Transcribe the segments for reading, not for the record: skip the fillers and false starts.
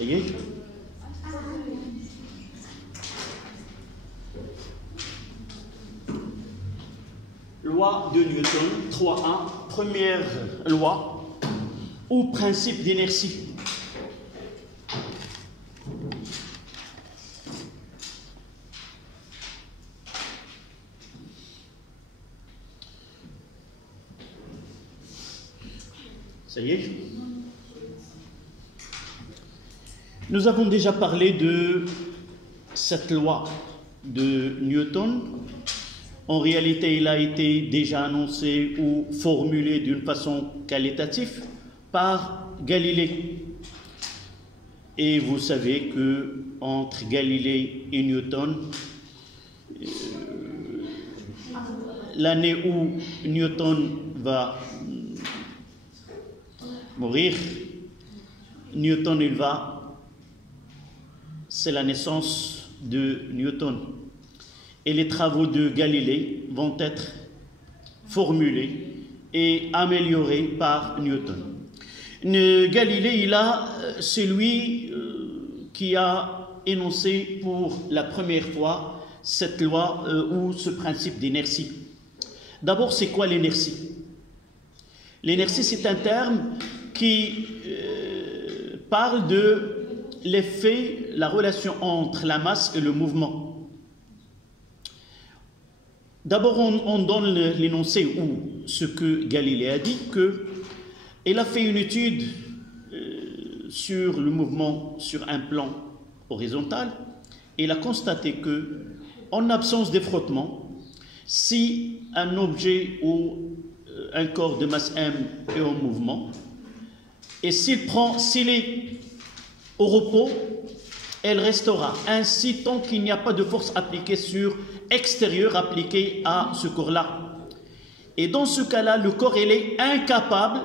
Ça y est? Loi de Newton, 3.1, première loi ou principe d'inertie. Ça y est? Nous avons déjà parlé de cette loi de Newton. En réalité, il a été déjà annoncé ou formulé d'une façon qualitative par Galilée. Et vous savez que entre Galilée et Newton, l'année où Newton va mourir, c'est la naissance de Newton. Et les travaux de Galilée vont être formulés et améliorés par Newton. Galilée, c'est lui qui a énoncé pour la première fois cette loi ou ce principe d'inertie. D'abord, c'est quoi l'inertie? L'inertie, c'est un terme qui parle de l'effet, la relation entre la masse et le mouvement. D'abord, on donne l'énoncé ou ce que Galilée a dit, qu'il a fait une étude sur le mouvement sur un plan horizontal et il a constaté que, en absence de frottement, si un objet ou un corps de masse m est en mouvement et s'il est au repos, elle restera ainsi tant qu'il n'y a pas de force appliquée extérieure appliquée à ce corps-là. Et dans ce cas-là, le corps il est incapable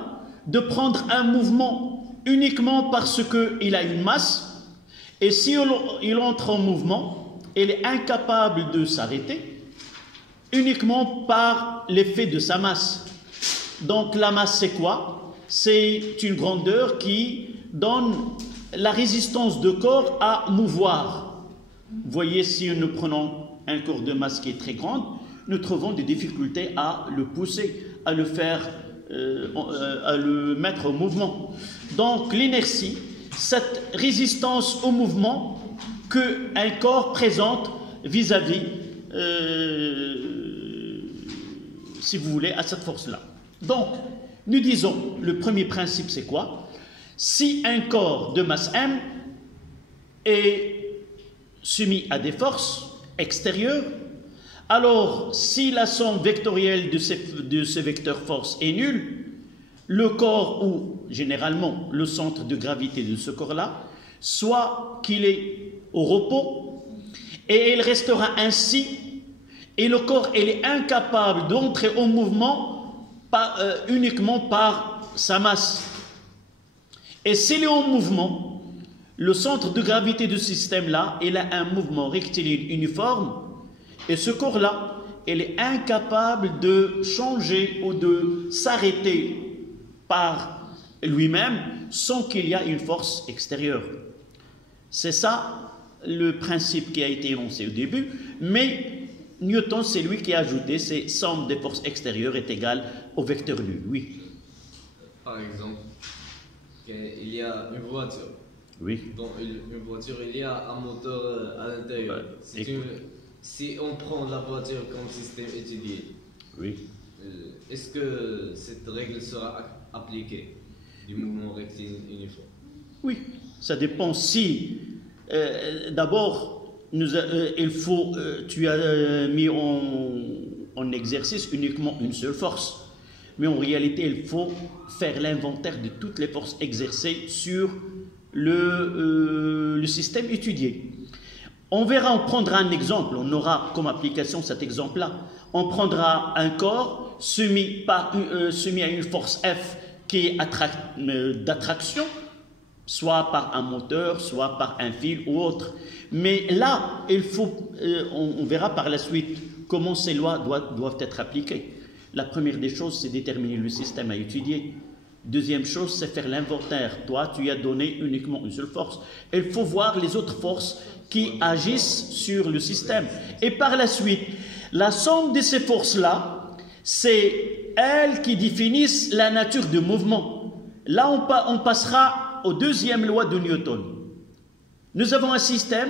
de prendre un mouvement uniquement parce qu'il a une masse, et si il entre en mouvement, il est incapable de s'arrêter uniquement par l'effet de sa masse. Donc la masse c'est quoi? C'est une grandeur qui donne la résistance du corps à mouvoir. Vous voyez, si nous prenons un corps de masse qui est très grand, nous trouvons des difficultés à le pousser, à le faire, à le mettre en mouvement. Donc l'inertie, cette résistance au mouvement qu'un corps présente vis-à-vis, si vous voulez, à cette force-là. Donc, nous disons, le premier principe c'est quoi? Si un corps de masse m est soumis à des forces extérieures, alors si la somme vectorielle de ces vecteurs force est nulle, le corps ou généralement le centre de gravité de ce corps-là, soit qu'il est au repos et il restera ainsi, et le corps il est incapable d'entrer en mouvement uniquement par sa masse. Et s'il est en mouvement, le centre de gravité du système-là, il a un mouvement rectiligne uniforme, et ce corps-là, il est incapable de changer ou de s'arrêter par lui-même sans qu'il y ait une force extérieure. C'est ça le principe qui a été énoncé au début, mais Newton, c'est lui qui a ajouté ces somme des forces extérieures est égale au vecteur nul. Oui. Par exemple, il y a une voiture. Oui. Dans une voiture, il y a un moteur à l'intérieur. Si on prend la voiture comme système étudié, oui. Est-ce que cette règle sera appliquée du mouvement rectiligne uniforme? Oui, ça dépend si d'abord il faut tu as mis en exercice uniquement une seule force, mais en réalité il faut faire l'inventaire de toutes les forces exercées sur le système étudié. On verra, on prendra un exemple, on aura comme application cet exemple-là. On prendra un corps soumis à une force F qui est d'attraction, soit par un moteur, soit par un fil ou autre. Mais là, on verra par la suite comment ces lois doivent être appliquées. La première des choses, c'est déterminer le système à étudier. Deuxième chose, c'est faire l'inventaire. Toi, tu as donné uniquement une seule force. Il faut voir les autres forces qui agissent sur le système. Et par la suite, la somme de ces forces-là, c'est elles qui définissent la nature du mouvement. Là, on passera aux deuxième loi de Newton. Nous avons un système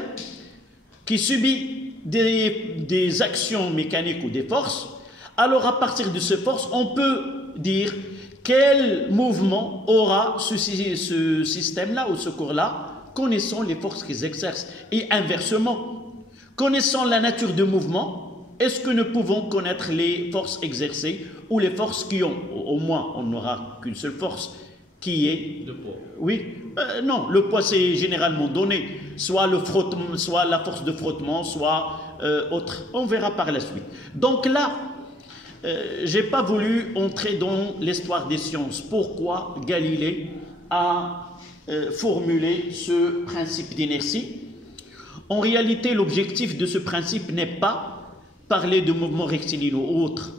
qui subit des actions mécaniques ou des forces. Alors, à partir de ces forces, on peut dire quel mouvement aura ce système-là ou ce cours-là, connaissant les forces qu'ils exercent. Et inversement, connaissant la nature du mouvement, est-ce que nous pouvons connaître les forces exercées ou les forces qui ont, au moins on n'aura qu'une seule force, qui est... Le poids. Oui, non, le poids c'est généralement donné, soit le frottement, soit la force de frottement, soit autre. On verra par la suite. Donc là, je n'ai pas voulu entrer dans l'histoire des sciences. Pourquoi Galilée a formulé ce principe d'inertie? En réalité, l'objectif de ce principe n'est pas parler de mouvement rectiligne ou autre.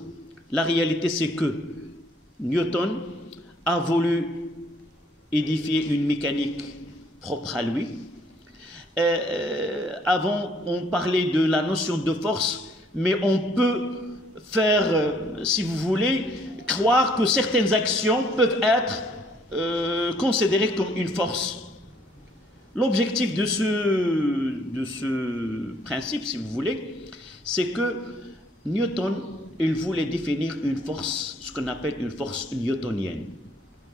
La réalité, c'est que Newton a voulu édifier une mécanique propre à lui. Avant, on parlait de la notion de force, mais on peut faire, si vous voulez, croire que certaines actions peuvent être considérées comme une force. L'objectif de ce principe, si vous voulez, c'est que Newton, il voulait définir une force, ce qu'on appelle une force newtonienne.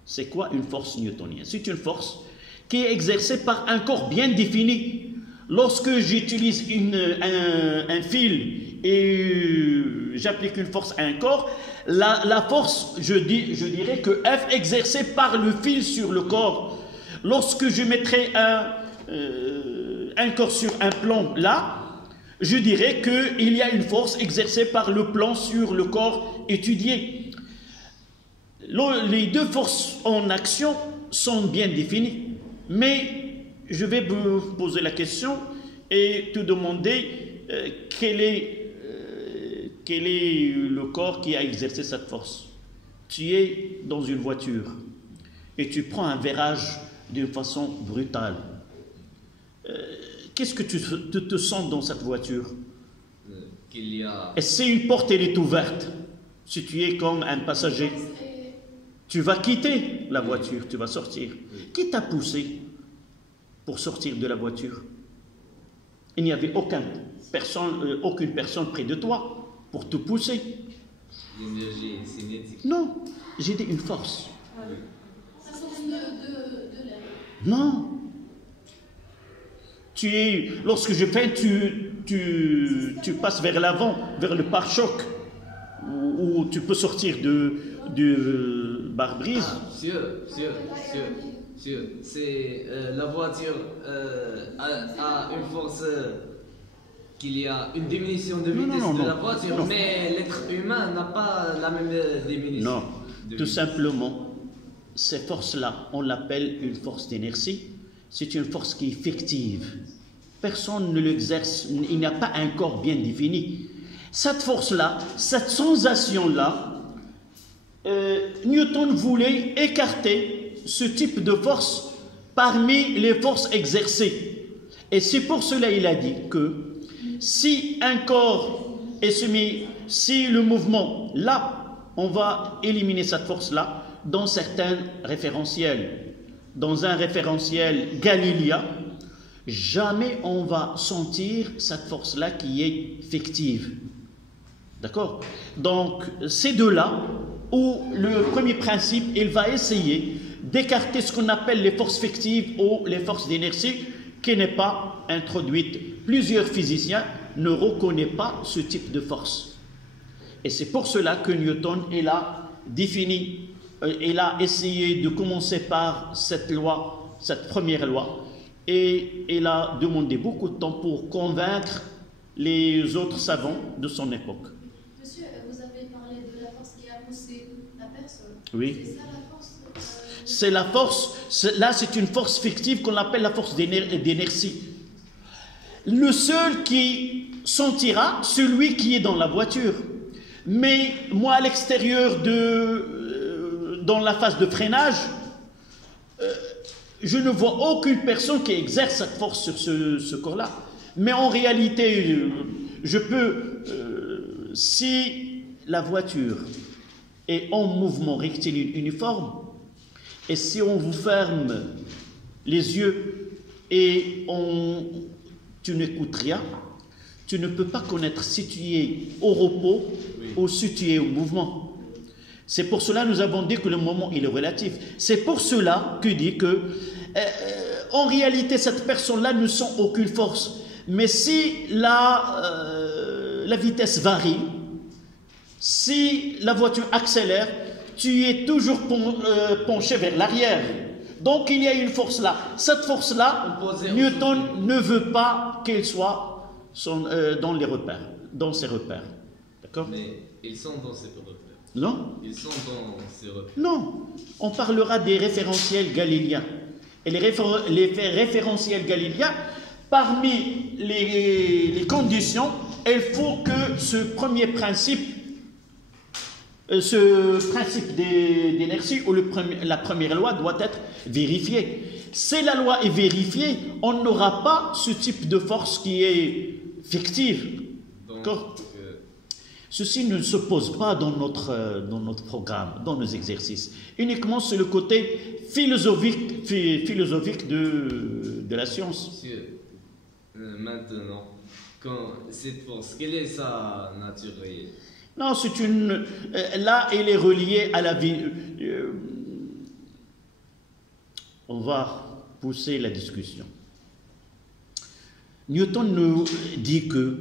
C'est quoi une force newtonienne? C'est une force qui est exercée par un corps bien défini. Lorsque j'utilise un fil et j'applique une force à un corps, la force, je dirais que F exercée par le fil sur le corps. Lorsque je mettrai un corps sur un plan là, je dirais qu'il y a une force exercée par le plan sur le corps étudié. Les deux forces en action sont bien définies, mais je vais vous poser la question et te demander quel est le corps qui a exercé cette force. Tu es dans une voiture et tu prends un virage d'une façon brutale. Qu'est-ce que tu te sens dans cette voiture? Qu'il y a... Et si une porte elle est ouverte, si tu es comme un passager, tu vas quitter la voiture, tu vas sortir. Qui t'a poussé pour sortir de la voiture? Il n'y avait aucune personne près de toi pour te pousser. L'énergie cinétique. Non, j'ai dit une force. Ça sort de l'air. Non. Lorsque je peins, tu passes vers l'avant, vers le pare-choc, où tu peux sortir du pare-brise. Monsieur, c'est la voiture a une force qu'il y a une diminution de vitesse de la voiture, mais l'être humain n'a pas la même diminution. Non, tout simplement, ces forces-là, on l'appelle une force d'inertie. C'est une force qui est fictive. Personne ne l'exerce, il n'y a pas un corps bien défini. Cette force-là, cette sensation-là, Newton voulait écarter ce type de force parmi les forces exercées. Et c'est pour cela qu'il a dit que si un corps est soumis, si le mouvement, là, on va éliminer cette force-là dans certains référentiels. Dans un référentiel galiléen, jamais on va sentir cette force-là qui est fictive. D'accord? Donc, ces deux-là, où le premier principe, il va essayer d'écarter ce qu'on appelle les forces fictives ou les forces d'inertie qui n'est pas introduite. Plusieurs physiciens ne reconnaissent pas ce type de force. Et c'est pour cela que Newton, il a défini, il a essayé de commencer par cette loi, cette première loi, et il a demandé beaucoup de temps pour convaincre les autres savants de son époque. Monsieur, vous avez parlé de la force qui a poussé la personne. Oui. C'est ça la force C'est la force, là c'est une force fictive qu'on appelle la force d'inertie. Le seul qui sentira, celui qui est dans la voiture. Mais moi à l'extérieur de dans la phase de freinage, je ne vois aucune personne qui exerce cette force sur ce corps-là. Mais en réalité, je peux, si la voiture est en mouvement rectiligne uniforme, et si on vous ferme les yeux et tu n'écoutes rien, tu ne peux pas connaître si tu es au repos ou si tu es au mouvement. C'est pour cela que nous avons dit que le moment il est relatif. C'est pour cela que dit que en réalité cette personne-là ne sent aucune force. Mais si la vitesse varie, si la voiture accélère, tu es toujours penché vers l'arrière. Donc il y a une force là. Cette force-là, Newton ne veut pas qu'elle soit dans les repères, dans ses repères. D'accord? Mais ils sont dans ces repères. Non? Ils sont dans ces repères. Non. On parlera des référentiels galiléens. Et les référentiels galiléens, parmi les conditions, il faut que ce premier principe, d'inertie ou la première loi doit être vérifiée. Si la loi est vérifiée, on n'aura pas ce type de force qui est fictive. D'accord? Ceci ne se pose pas dans notre programme, dans nos exercices. Uniquement sur le côté philosophique de la science. Monsieur, maintenant, quand cette force, quelle est sa nature réelle? Non, c'est une... là, elle est reliée à la vie. On va pousser la discussion. Newton nous dit que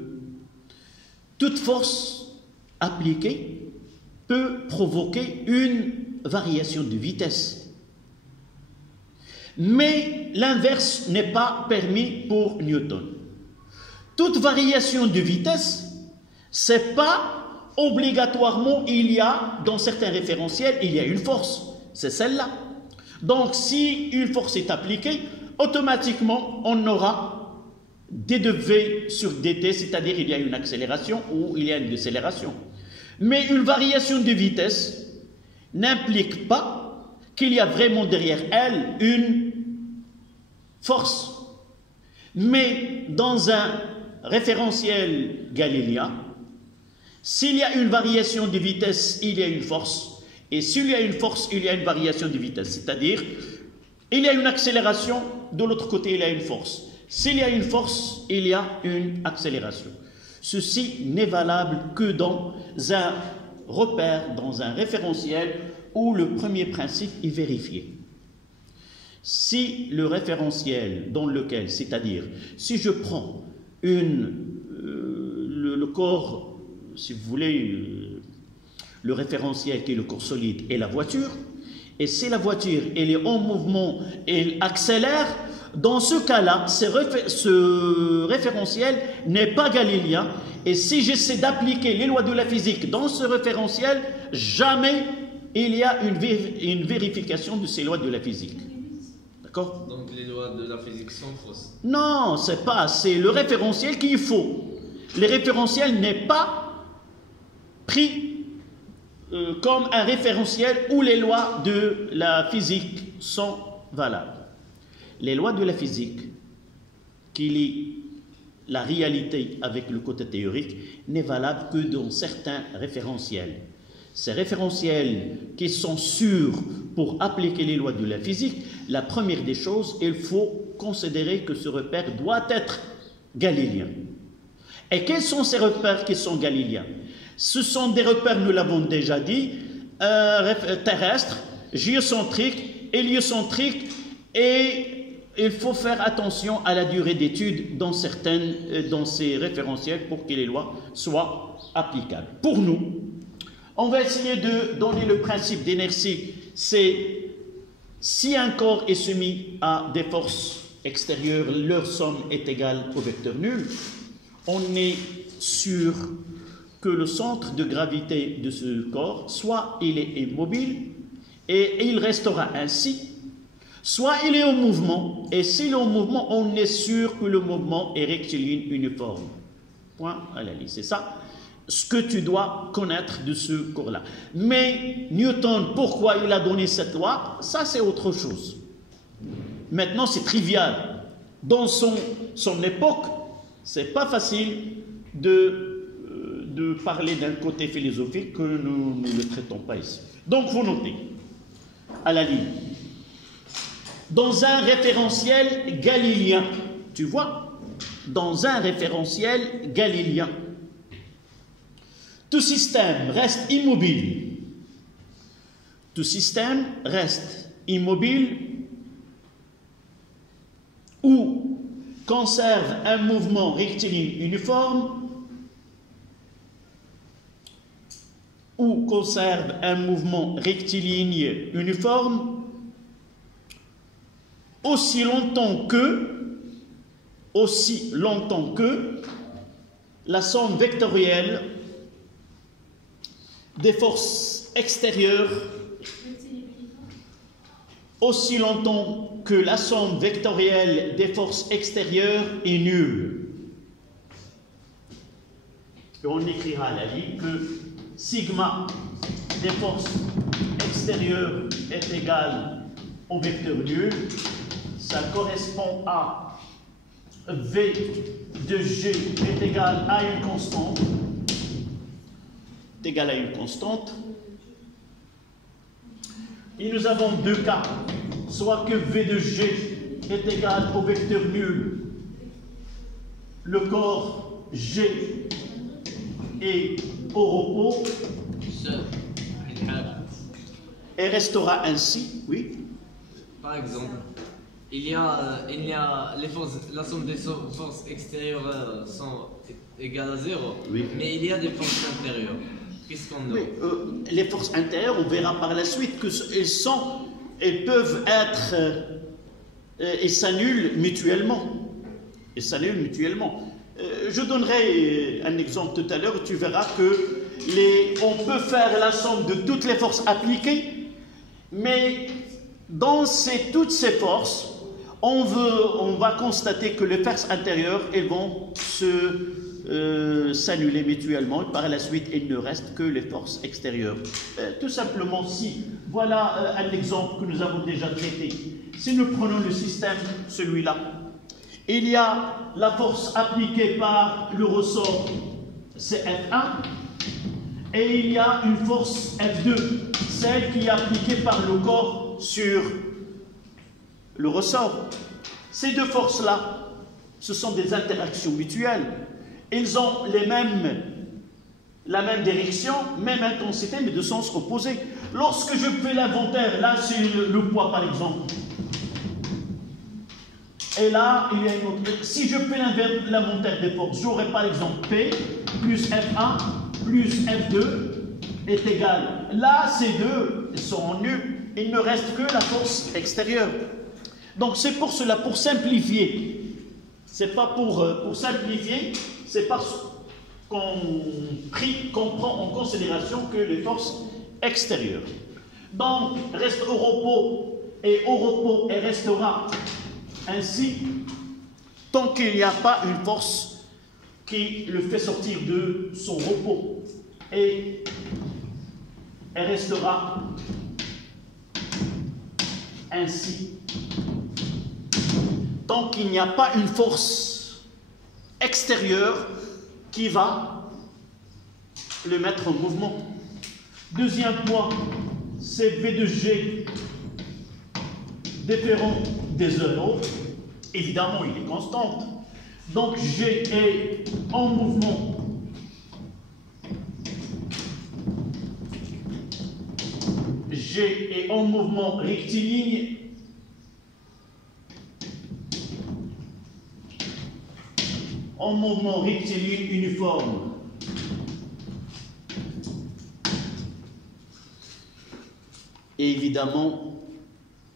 toute force appliquée peut provoquer une variation de vitesse. Mais l'inverse n'est pas permis pour Newton. Toute variation de vitesse, c'est pas obligatoirement il y a, dans certains référentiels, il y a une force. C'est celle-là. Donc, si une force est appliquée, automatiquement, on aura d/v sur dt, c'est-à-dire il y a une accélération ou il y a une décélération. Mais une variation de vitesse n'implique pas qu'il y a vraiment derrière elle une force. Mais dans un référentiel galiléen, s'il y a une variation de vitesse, il y a une force. Et s'il y a une force, il y a une variation de vitesse. C'est-à-dire, il y a une accélération, de l'autre côté, il y a une force. S'il y a une force, il y a une accélération. Ceci n'est valable que dans un repère, dans un référentiel où le premier principe est vérifié. Si le référentiel dans lequel, c'est-à-dire, si je prends le corps, si vous voulez, le référentiel qui est le corps solide et la voiture, et si la voiture elle est en mouvement, elle accélère, dans ce cas-là, ce référentiel n'est pas galiléen, et si j'essaie d'appliquer les lois de la physique dans ce référentiel, jamais il y a une vérification de ces lois de la physique. D'accord? Donc les lois de la physique sont fausses? Non, c'est le référentiel qu'il faut. Le référentiel n'est pas pris comme un référentiel où les lois de la physique sont valables. Les lois de la physique, qui lient la réalité avec le côté théorique, n'est valable que dans certains référentiels. Ces référentiels qui sont sûrs pour appliquer les lois de la physique, la première des choses, il faut considérer que ce repère doit être galiléen. Et quels sont ces repères qui sont galiléens? Ce sont des repères, nous l'avons déjà dit, terrestres, géocentriques, héliocentriques, et il faut faire attention à la durée d'étude dans ces référentiels pour que les lois soient applicables. Pour nous, on va essayer de donner le principe d'inertie. C'est si un corps est soumis à des forces extérieures, leur somme est égale au vecteur nul, on est sûr que le centre de gravité de ce corps, soit il est immobile et il restera ainsi, soit il est en mouvement, et s'il est en mouvement, on est sûr que le mouvement est rectiligne uniforme. Point à la ligne, c'est ça. ce que tu dois connaître de ce corps-là. Mais Newton, pourquoi il a donné cette loi, ça c'est autre chose. Maintenant, c'est trivial. Dans son époque, c'est pas facile de parler d'un côté philosophique que nous ne le traitons pas ici. Donc, vous notez, à la ligne, dans un référentiel galiléen, tu vois, dans un référentiel galiléen, tout système reste immobile. Tout système reste immobile ou conserve un mouvement rectiligne uniforme ou conserve un mouvement rectiligne uniforme aussi longtemps que la somme vectorielle des forces extérieures, aussi longtemps que la somme vectorielle des forces extérieures est nulle. Et on écrira à la ligne que sigma des forces extérieures est égal au vecteur nul. Ça correspond à V de G est égal à une constante. Est égal à une constante. Et nous avons deux cas. Soit que V de G est égal au vecteur nul, le corps G est au repos et restera ainsi, oui. Par exemple, il y a les forces, la somme des forces extérieures sont égales à 0, oui. Mais il y a des forces intérieures. Qu'est-ce qu'on a? Oui, les forces intérieures, on verra par la suite elles peuvent être et s'annulent mutuellement. Je donnerai un exemple tout à l'heure où tu verras que on peut faire la somme de toutes les forces appliquées, mais dans toutes ces forces, on va constater que les forces intérieures, elles vont s'annuler mutuellement, et par la suite, il ne reste que les forces extérieures. Tout simplement, voilà un exemple que nous avons déjà traité. Si nous prenons le système, celui-là, il y a la force appliquée par le ressort, c'est F1, et il y a une force F2, celle qui est appliquée par le corps sur le ressort. Ces deux forces-là, ce sont des interactions mutuelles. Ils ont la même direction, même intensité, mais de sens opposé. Lorsque je fais l'inventaire, là c'est le poids par exemple. Et là, il y a une autre. Si je fais l'inventaire des forces, j'aurai par exemple P plus F1 plus F2 est égal. Là, ces deux sont nuls. Il ne reste que la force extérieure. Donc c'est pour cela, pour simplifier. C'est pas pour simplifier, c'est parce qu'on prend en considération que les forces extérieures. Donc, reste au repos et restera ainsi tant qu'il n'y a pas une force qui le fait sortir de son repos. Et elle restera ainsi tant qu'il n'y a pas une force extérieure qui va le mettre en mouvement. Deuxième point, c'est V de G différent des autres. Évidemment, il est constante. Donc G est en mouvement. G est en mouvement rectiligne. En mouvement rectiligne uniforme. Et évidemment,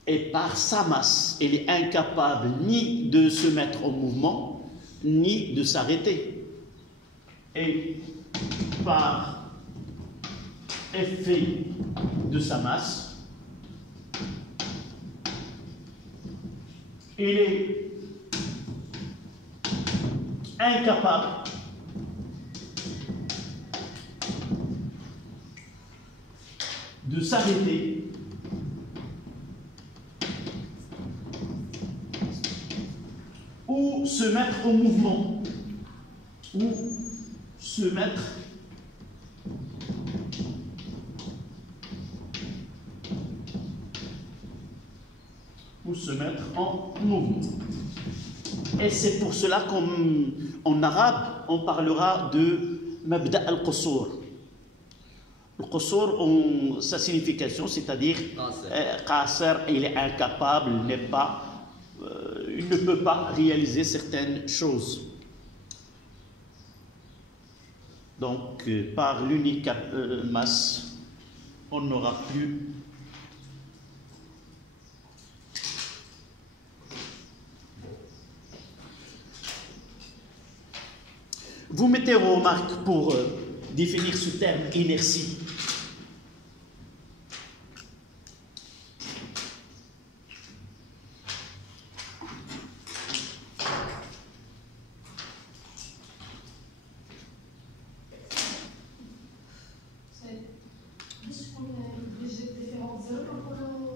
et par sa masse, elle est incapable ni de se mettre en mouvement, ni de s'arrêter. Et par effet de sa masse, il est incapable de s'arrêter ou se mettre au mouvement, ou se mettre en mouvement. Et c'est pour cela qu'en arabe, on parlera de Mabda al-Qusur. Le Qusur, sa signification, c'est-à-dire Qasser, il est incapable, il ne peut pas réaliser certaines choses. Donc, par l'unique masse, on n'aura plus Vous mettez vos remarques pour définir ce terme inertie.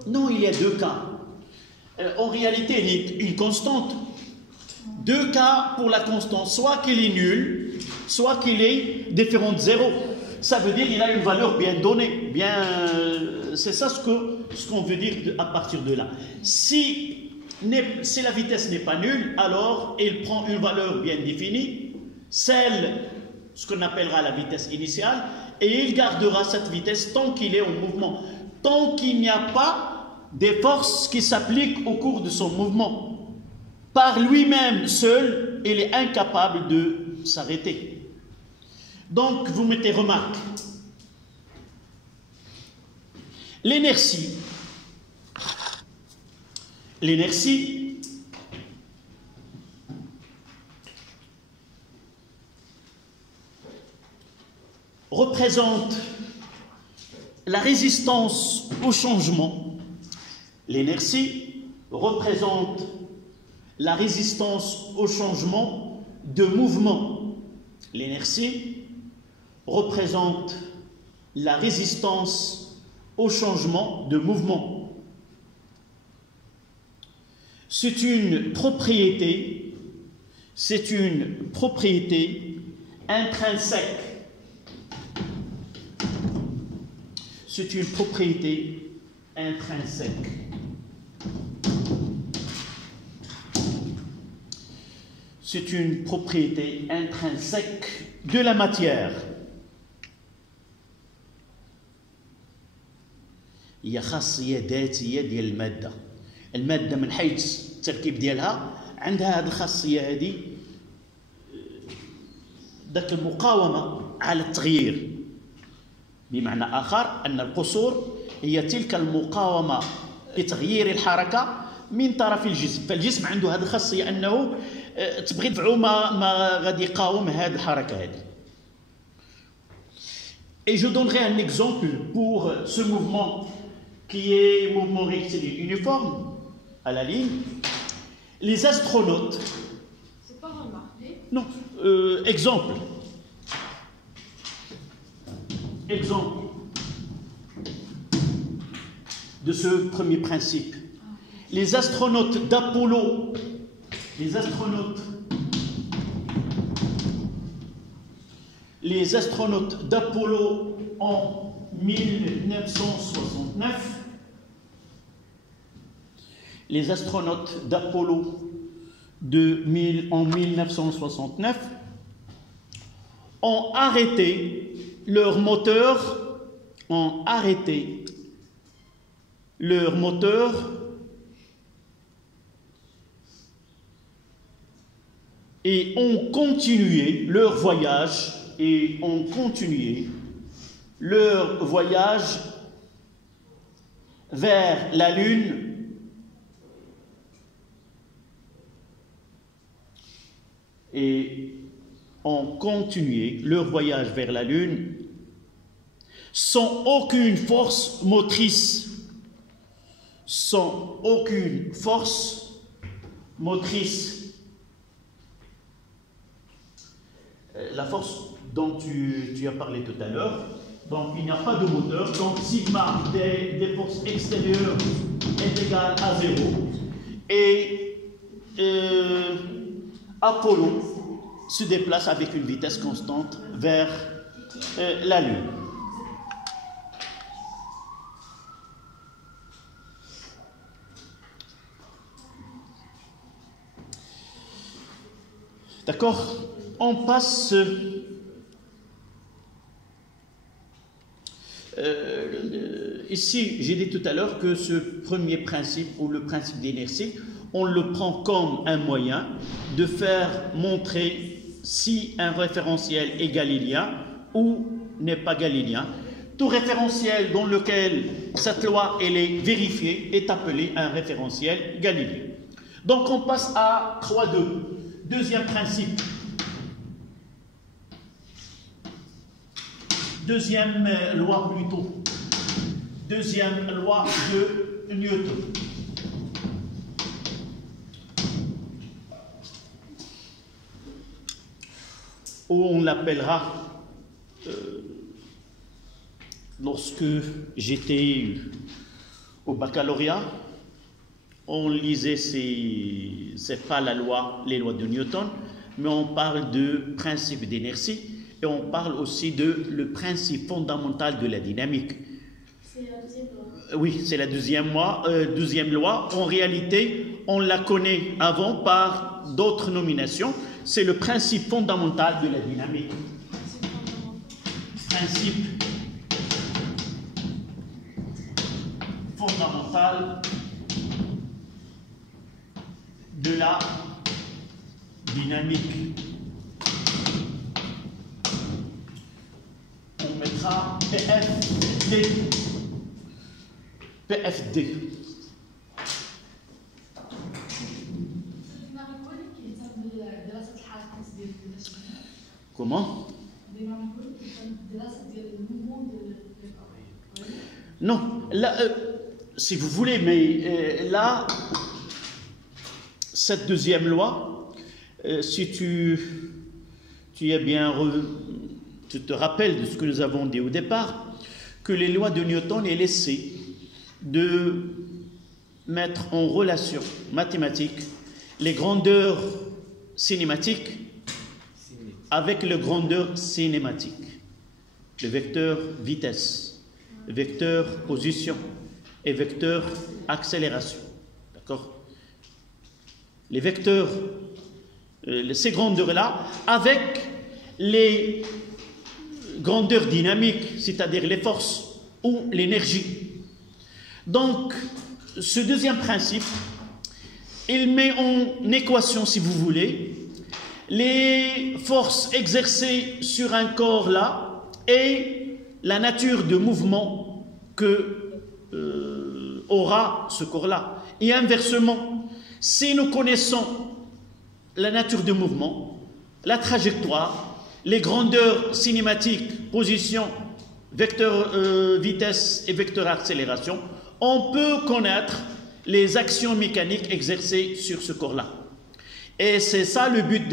Non, il y a deux cas. En réalité, il est une constante. Deux cas pour la constante, soit qu'il est nul, soit qu'il est différent de zéro. Ça veut dire qu'il a une valeur bien donnée. C'est ça ce qu'on veut dire à partir de là. Si la vitesse n'est pas nulle, alors il prend une valeur bien définie, ce qu'on appellera la vitesse initiale, et il gardera cette vitesse tant qu'il est en mouvement, tant qu'il n'y a pas des forces qui s'appliquent au cours de son mouvement. Par lui-même seul, il est incapable de s'arrêter. Donc, vous mettez remarque. L'inertie représente la résistance au changement. L'inertie représente la résistance au changement de mouvement. L'inertie représente la résistance au changement de mouvement. C'est une propriété intrinsèque. C'est une propriété intrinsèque. C'est une propriété intrinsèque de la matière. هي خاصية ذاتية ديال المادة. المادة من حيث التركيب ديالها عندها هذه الخاصية هذه، ذاك المقاومة على التغيير. بمعنى آخر أن القصور هي تلك المقاومة لتغيير الحركة من طرف الجسم. فالجسم عنده هذه الخاصية أنه تبغي تدفعو ما غادي يقاوم هذه الحركة هذه. Et je donnerai un exemple pour ce mouvement qui est mouvement rectiligne uniforme à la ligne. Les astronautes. C'est pas remarqué. Non. Exemple de ce premier principe. Les astronautes d'Apollo, en 1969, en 1969 ont arrêté leur moteur, et ont continué leur voyage vers la Lune sans aucune force motrice. La force dont tu as parlé tout à l'heure, Donc il n'y a pas de moteur. Donc sigma des forces extérieures est égal à 0. Et Apollon se déplace avec une vitesse constante vers la Lune. D'accord? On passe ici, j'ai dit tout à l'heure que ce premier principe, ou le principe d'inertie, on le prend comme un moyen de faire montrer si un référentiel est galiléen ou n'est pas galiléen. Tout référentiel dans lequel cette loi elle est vérifiée est appelé un référentiel galiléen. Donc on passe à 3.2. Deuxième principe. Deuxième loi plutôt. Deuxième loi de Newton. Ou on l'appellera, lorsque j'étais au baccalauréat, on lisait, c'est pas la loi, les lois de Newton, mais on parle de principe d'inertie et on parle aussi de le principe fondamental de la dynamique. C'est la deuxième loi. Oui, c'est la deuxième loi. En réalité, on la connaît avant par d'autres nominations. C'est le principe fondamental de la dynamique. Principe fondamental de la dynamique. On mettra PFD. PFD. Comment? Non, là, si vous voulez, mais là, cette deuxième loi, si tu es bien, tu te rappelles de ce que nous avons dit au départ, que les lois de Newton aient laissé de mettre en relation mathématique les grandeurs cinématiques avec les grandeurs cinématiques, le vecteur vitesse, le vecteur position et vecteur accélération. D'accord? Les vecteurs, ces grandeurs-là, avec les grandeurs dynamiques, c'est-à-dire les forces ou l'énergie. Donc, ce deuxième principe, il met en équation, si vous voulez, les forces exercées sur un corps là et la nature de mouvement que aura ce corps-là. Et inversement, si nous connaissons la nature de mouvement, la trajectoire, les grandeurs cinématiques, position, vecteur vitesse et vecteur accélération, on peut connaître les actions mécaniques exercées sur ce corps-là. Et c'est ça le but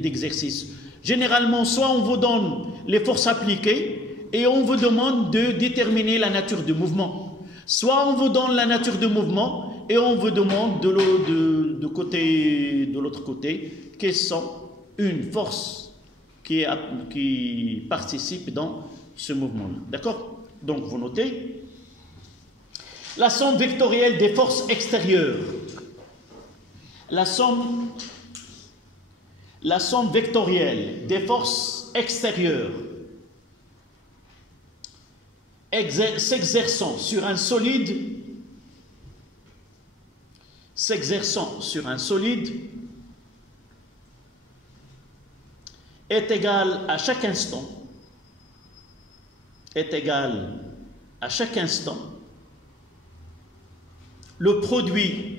d'exercice. Généralement, soit on vous donne les forces appliquées et on vous demande de déterminer la nature du mouvement. Soit on vous donne la nature du mouvement et on vous demande de l'autre côté quelles sont une force qui participe dans ce mouvement-là. D'accord? Donc vous notez la somme vectorielle des forces extérieures. La somme vectorielle des forces extérieures s'exerçant sur un solide est égale à chaque instant le produit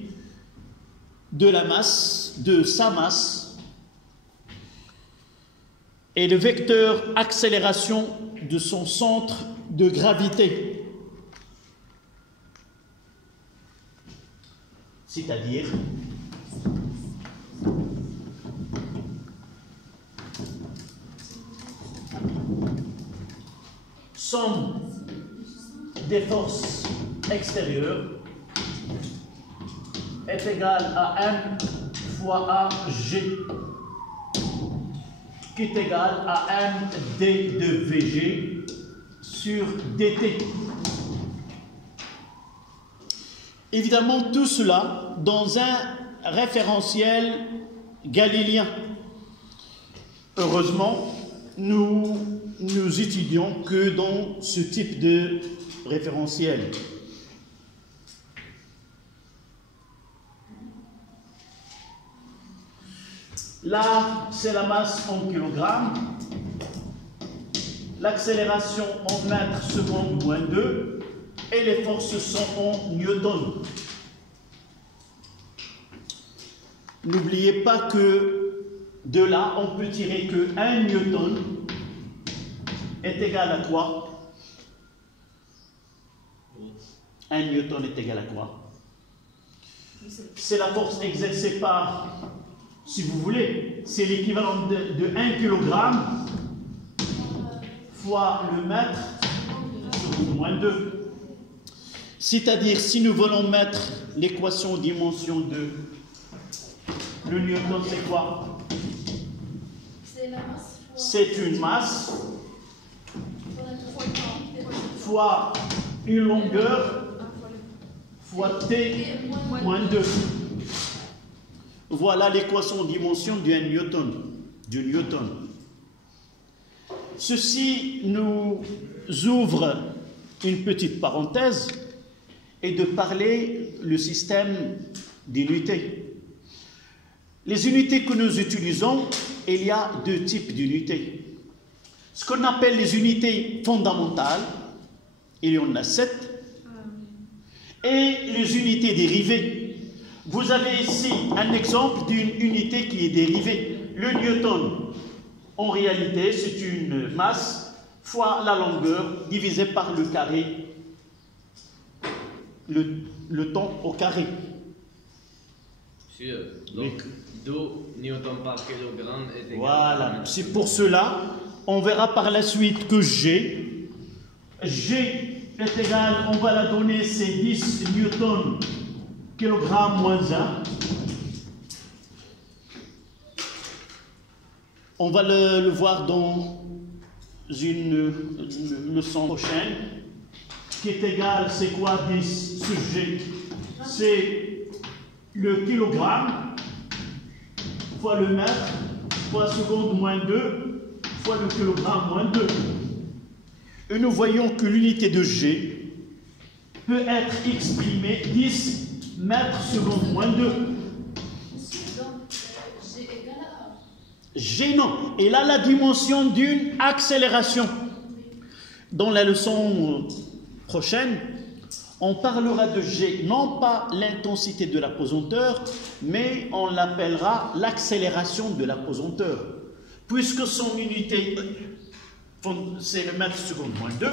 de la masse, de sa masse, et le vecteur accélération de son centre de gravité. C'est-à-dire somme des forces extérieures est égale à M fois AG, qui est égal à MD de VG sur DT. Évidemment, tout cela dans un référentiel galiléen. Heureusement, nous étudions que dans ce type de référentiel. Là, c'est la masse en kilogrammes, l'accélération en mètres secondes moins 2, et les forces sont en newtons. N'oubliez pas que de là, on peut tirer que 1 newton est égal à quoi? 1 newton est égal à quoi? C'est la force exercée par, si vous voulez, c'est l'équivalent de 1 kg fois le mètre sur moins 2. C'est-à-dire, si nous voulons mettre l'équation dimension 2, le newton, c'est quoi? C'est la masse. C'est une masse fois une longueur fois t moins 2. Voilà l'équation dimension d'un newton. Ceci nous ouvre une petite parenthèse et de parler le système d'unités. Les unités que nous utilisons, il y a deux types d'unités. Ce qu'on appelle les unités fondamentales, il y en a 7, et les unités dérivées. Vous avez ici un exemple d'une unité qui est dérivée. Le newton, en réalité, c'est une masse fois la longueur divisée par le carré, le temps au carré. Monsieur, donc 2 newtons par kilogramme est égal. Voilà, c'est pour cela, on verra par la suite que G est égal, on va la donner, c'est 10 newtons kilogramme moins 1. On va le voir dans une leçon prochaine, qui est égal, c'est quoi 10 sur G? C'est le kilogramme fois le mètre fois seconde moins 2 fois le kilogramme moins 2. Et nous voyons que l'unité de G peut être exprimée 10 mètres seconde moins 2. Donc, G égale à A. G, non. Et là, la dimension d'une accélération. Dans la leçon prochaine, on parlera de G, non pas l'intensité de l'apesanteur, mais on l'appellera l'accélération de l'apesanteur. Puisque son unité, c'est le mètre seconde moins 2,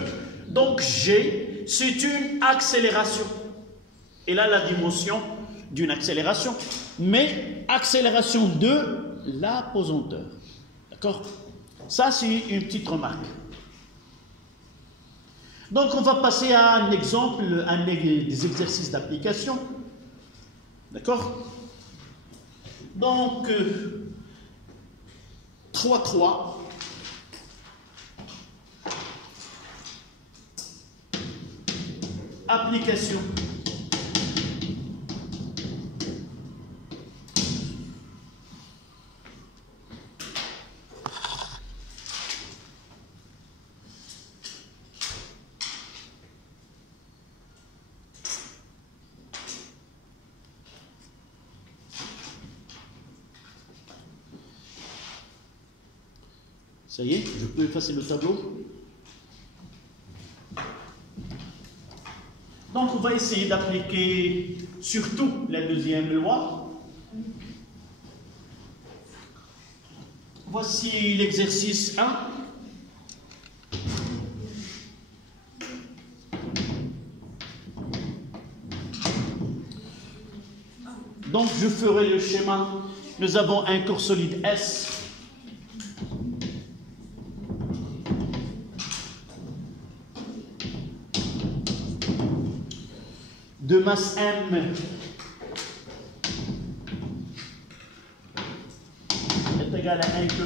donc G, c'est une accélération. Et là, la dimension d'une accélération, mais accélération de l'apesanteur. D'accord? Ça, c'est une petite remarque. Donc, on va passer à un exemple, des exercices d'application. D'accord? Donc, 3. Application. Ça y est, je peux effacer le tableau. Donc, on va essayer d'appliquer surtout la deuxième loi. Voici l'exercice 1. Donc, je ferai le schéma. Nous avons un corps solide S. de masse M est égal à 1 kg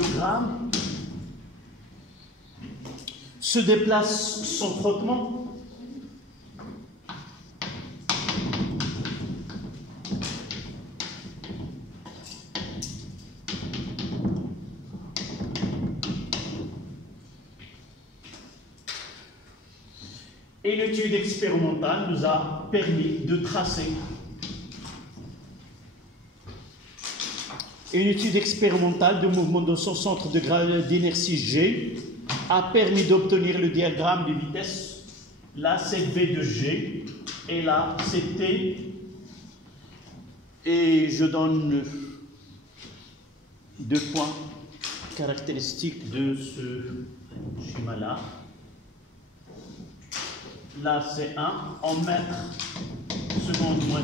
se déplace sans frottement, et une étude expérimentale nous a permis de tracer une étude expérimentale de mouvement de son centre d'inertie G a permis d'obtenir le diagramme de vitesse. Là, c'est V de G et là, c'est T. Et je donne 2 points caractéristiques de ce schéma-là. Là, c'est 1 en mètres seconde moins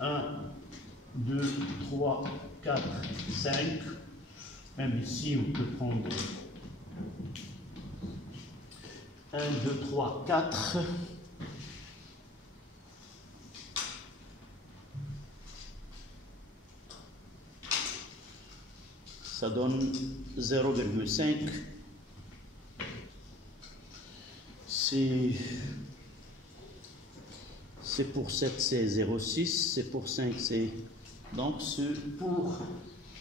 1. 1, 2, 3, 4, 5. Même ici, on peut prendre 1, 2, 3, 4. Ça donne 0,5. C'est pour 7, c'est 0,6. C'est pour 5, c'est... Donc, pour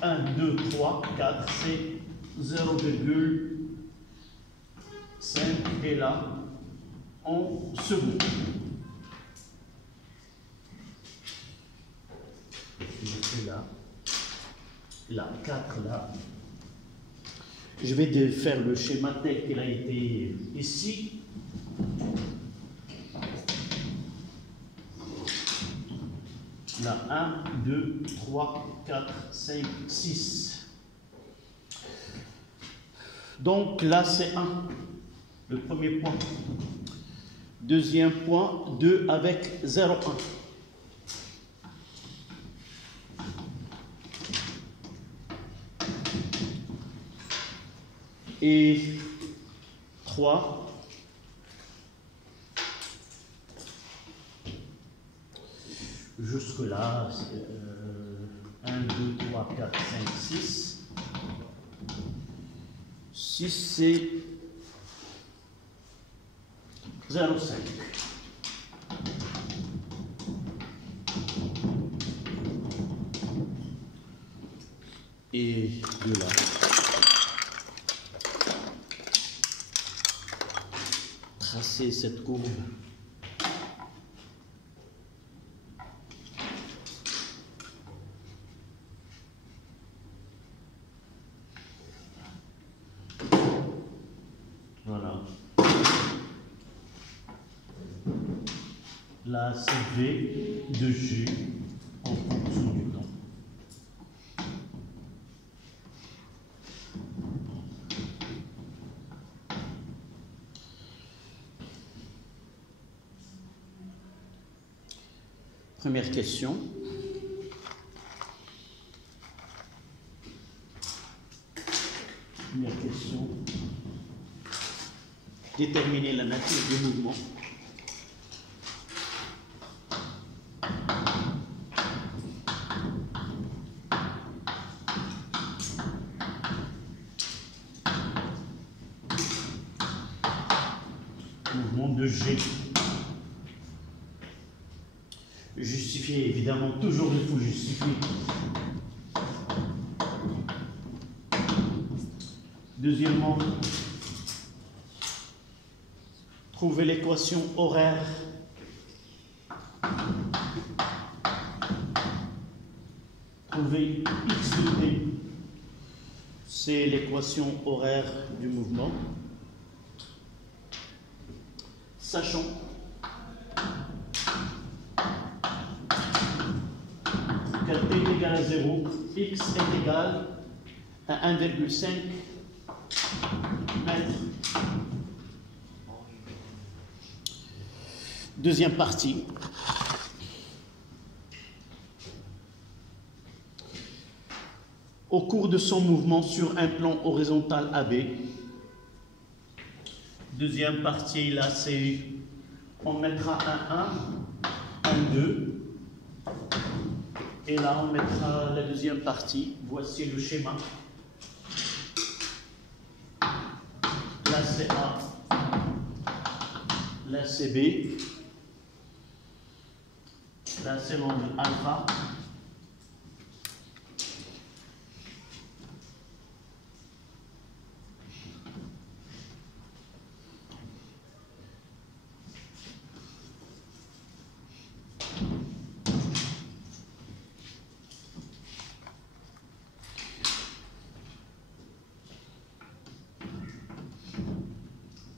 1, 2, 3, 4, c'est 0,5. Et là, en secondes. Je fais là. Là, 4 là. Je vais faire le schéma tel qu'il a été ici. Là, 1, 2, 3, 4, 5, 6. Donc là, c'est 1, le premier point. Deuxième point, 2 avec 0,1. Et 3. Jusque-là, 1, 2, 3, 4, 5, 6. 6, c'est 0,5. Et de là. Tracer cette courbe. Voilà. Là, c'est V de G en fonction du temps. Première question. Première question. Déterminer la nature du mouvement. Mouvement de G. Justifier, évidemment, toujours il faut justifier. Deuxièmement, trouver l'équation horaire. Trouver x de t. C'est l'équation horaire du mouvement. Sachant que t est égal à 0, x est égal à 1,5 mètres. Deuxième partie. Au cours de son mouvement sur un plan horizontal AB, Deuxième partie, là, c'est, on mettra un 1, un 2. Et là, on mettra la deuxième partie. Voici le schéma. Là, c'est A. Là, c'est B. Là, c'est l'angle alpha.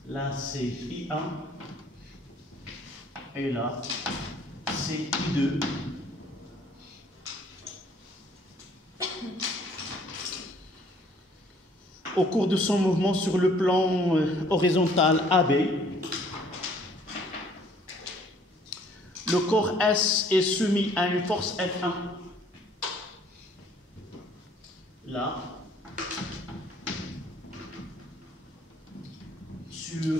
Là, c'est I1. Et là, c'est I2. Au cours de son mouvement sur le plan horizontal AB, le corps S est soumis à une force F1. Là, sur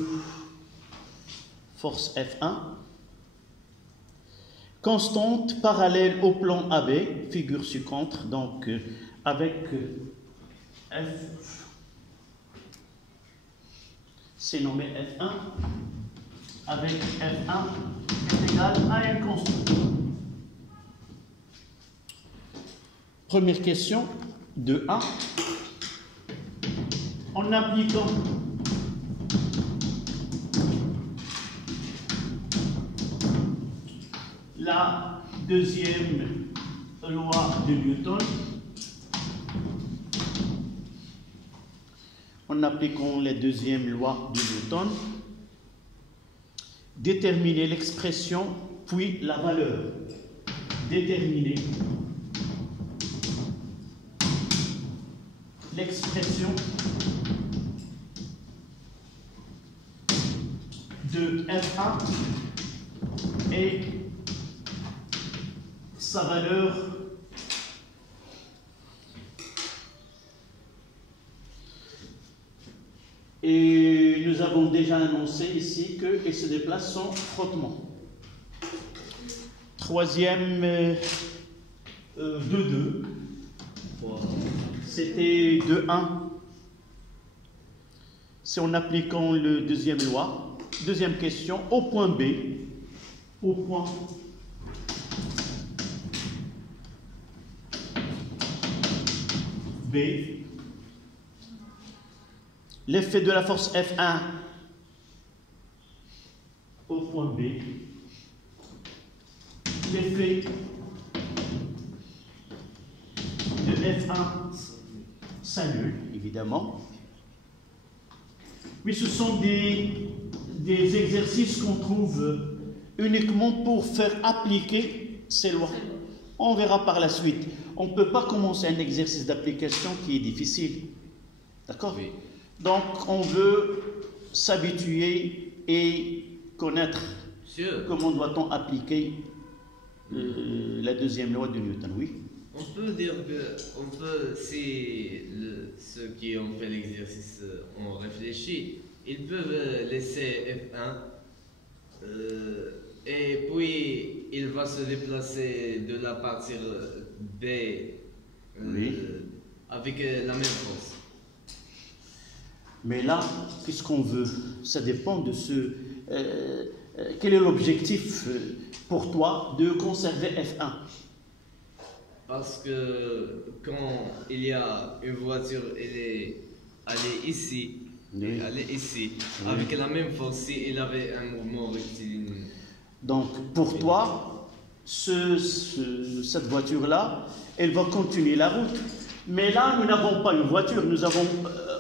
force F1, constante parallèle au plan AB, figure ci-contre, donc avec F, c'est nommé F1, avec F1 est égal à une constante. Première question de 1. En appliquant la deuxième loi de Newton, en appliquant la deuxième loi de Newton, déterminer l'expression puis la valeur. Déterminer l'expression de F1 et sa valeur et nous avons déjà annoncé ici qu'il se déplace sans frottement. Troisième de 2, c'était de 1. C'est en appliquant le deuxième loi. Deuxième question, au point B, au point B, l'effet de la force F1 au point B, l'effet de F1 s'annule, évidemment. Oui, ce sont des exercices qu'on trouve uniquement pour faire appliquer ces lois. On verra par la suite. On ne peut pas commencer un exercice d'application qui est difficile. D'accord? Oui. Donc, on veut s'habituer et connaître comment doit-on appliquer la deuxième loi de Newton. Oui. On peut dire que, si ceux qui ont fait l'exercice ont réfléchi, ils peuvent laisser F1 et puis il va se déplacer de la partie B oui. avec la même force. Mais là, qu'est-ce qu'on veut? Ça dépend de ce... quel est l'objectif pour toi de conserver F1? Parce que quand il y a une voiture, elle est ici, oui. Oui. Avec la même force, si il avait un mouvement rectiligne. Donc, pour toi, cette voiture-là, elle va continuer la route. Mais là, nous n'avons pas une voiture, nous avons...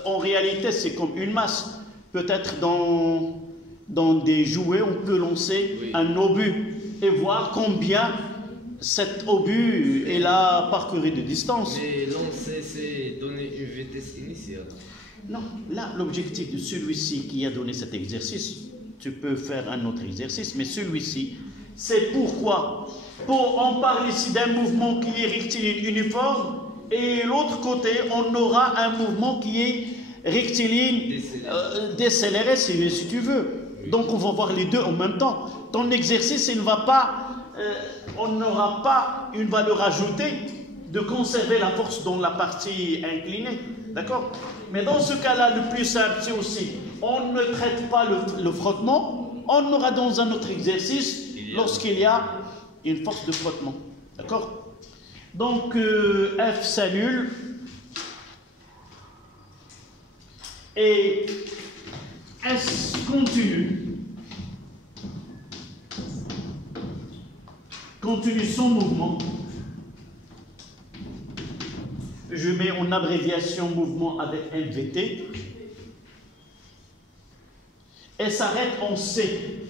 en réalité, c'est comme une masse. Peut-être dans des jouets, on peut lancer oui. un obus et voir combien cet obus elle a parcouru de distance. Mais lancer, c'est donner une vitesse initiale. Non, là, l'objectif de celui-ci qui a donné cet exercice, tu peux faire un autre exercice, mais celui-ci, c'est pourquoi? On parle ici d'un mouvement qui est rectiligne uniforme, et l'autre côté, on aura un mouvement qui est rectiligne, décéléré si tu veux. Donc on va voir les deux en même temps. Ton exercice, il ne va pas, on n'aura pas une valeur ajoutée de conserver la force dans la partie inclinée. D'accord? Mais dans ce cas-là, le plus simple, c'est aussi, on ne traite pas le frottement, on aura dans un autre exercice lorsqu'il y a une force de frottement. D'accord? Donc, F s'annule et S continue son mouvement. Je mets en abréviation mouvement avec MVT et s'arrête en C.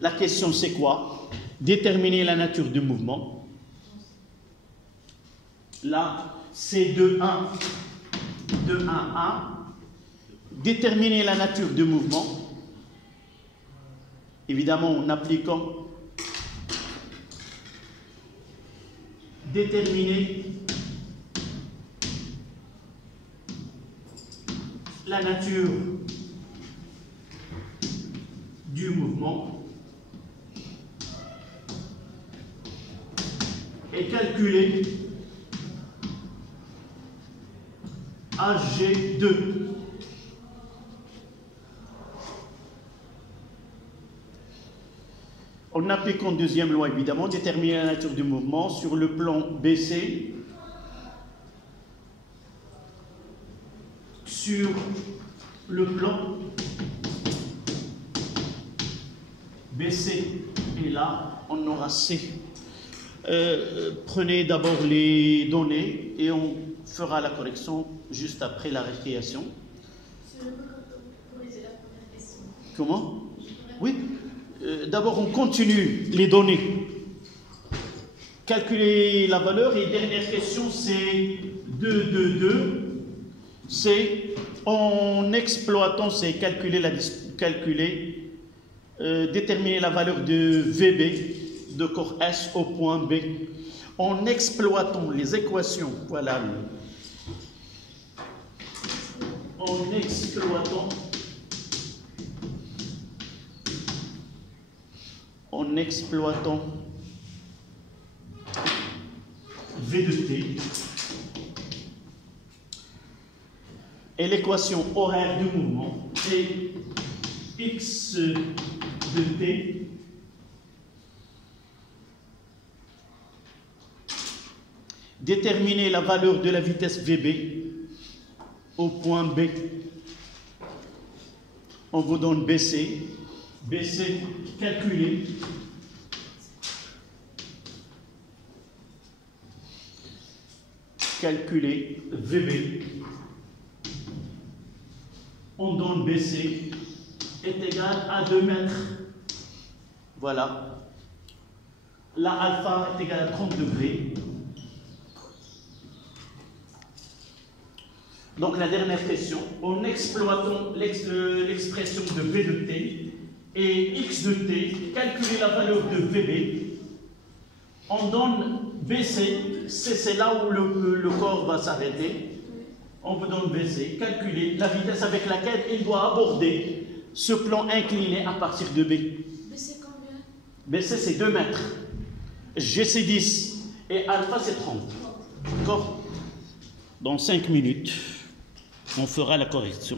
La question c'est quoi? Déterminer la nature du mouvement. Là, c'est 2-1. Déterminer la nature du mouvement. Évidemment, en appliquant. Déterminer la nature du mouvement. Et calculer AG2. En appliquant deuxième loi, évidemment, déterminer la nature du mouvement sur le plan BC, sur le plan BC, et là, on aura C. Prenez d'abord les données et on fera la correction juste après la récréation. Comment? Oui. D'abord, on continue les données. Calculer la valeur. Et dernière question, c'est 2. C'est en exploitant, c'est déterminer la valeur de VB de corps S au point B. En exploitant les équations, voilà. En exploitant V de T et l'équation horaire du mouvement, c'est X de T déterminer la valeur de la vitesse VB au point B. On vous donne BC. BC, calculer. Calculer VB. On donne BC est égal à 2 mètres. Voilà. La alpha est égal à 30 degrés. Donc la dernière question, en exploitant l'expression de V de T et X de T, calculer la valeur de VB, on donne BC, c'est là où le corps va s'arrêter, on vous donne BC, calculer la vitesse avec laquelle il doit aborder ce plan incliné à partir de B. BC combien? BC c'est 2 mètres, G c'est 10 et alpha c'est 30. D'accord? Dans 5 minutes. On fera la correction.